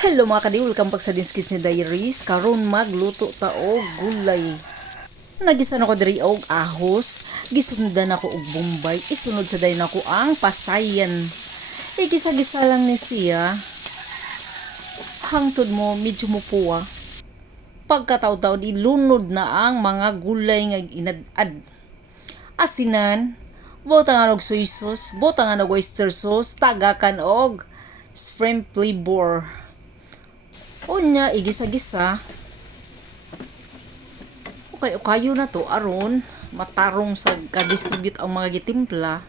Hello mga kadi, welcome back sa Din's Kitchen Diaries. Karon magluto ta og gulay. Nagisan ako diri og ahos, gisundan ako og bombay, isunod sa dayon ako ang pasayan. Igisa-gisa lang ni siya. Hangtod mo medyo mupuwa. Pagkataw-taw ilunod na ang mga gulay nga inad-ad. Asinan, botangan og soy sauce, botangan og oyster sauce, tagakan og shrimp flavor. Unya igisa-gisa. Okay, kayo na to aron matarong sa ka-distribute ang mga gitimpla.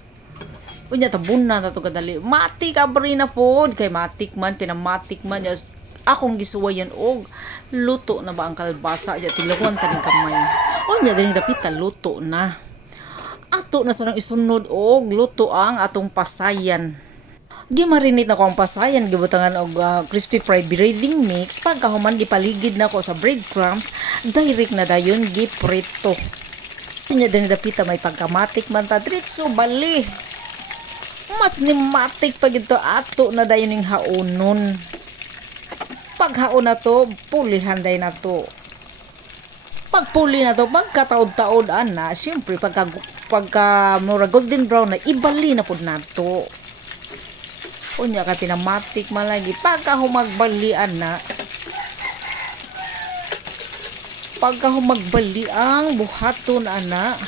Unya tabun na to kadali. Matik abri na pod kay matik man pinamatik man just akong gisuwayan og luto na ba ang kalbasa ya tilawan taning kamay. Unya dili dapita luto na. Ato na sa nang isunod og luto ang atong pasayan. Gimarinate na ko ang pasayan, gibutangan og crispy fried breading mix. Pagkahuman gipaligid na ko sa breadcrumbs, direct na dayon giprito. Nya din dapita may pagkamatik man ta diretso bali. Mas ni matik pag ito ato na dayon ning haonon. Paghaon na to, pulihan day na to. Pagpuli na to, pagkataod-taod ana, syempre pagka mura golden brown na ibali na pud nato. Unya ka pinamatik malagi pagka humagbalian na pagka humagbali ang buhaton ana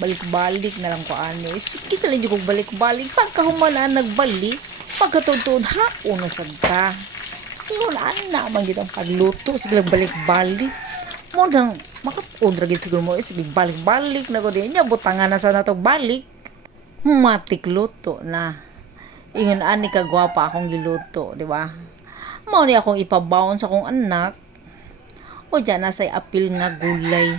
balik-balik na lang ko ano sige na lang yung balik-balik pagka humalaan nagbalik pagkatudtod haon na sad ka yun ana man gid ang pagluto sige lang balik-balik mo nang makapundra gid siguro mo sige balik-balik na ko din nya butangan na sa nato balik matik luto na. Ingon ani ka gwapa akong giluto, di ba? Mao ni akong ipabaon sa akong anak. O diyan na say apil nga gulay.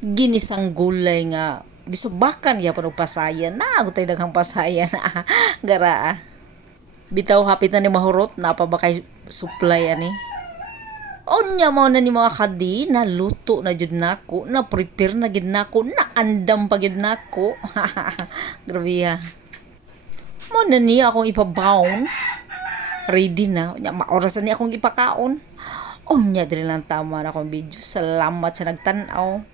Ginisang gulay nga gisubakan ya og pasayan. Na agutay daghang pasayan. Gara. Bitaw hapit na ni mahurot na pa ba kay supply ani. Onya mo na ni mga kadi na luto na jud nako, na prepare na gid nako, na andam pa gid nako. Grabe ya. Mo na niya akong ipabaon. Ready na. Maorasan niya akong ipakaon. Nya dili lang tama na akong video. Salamat sa nagtanaw.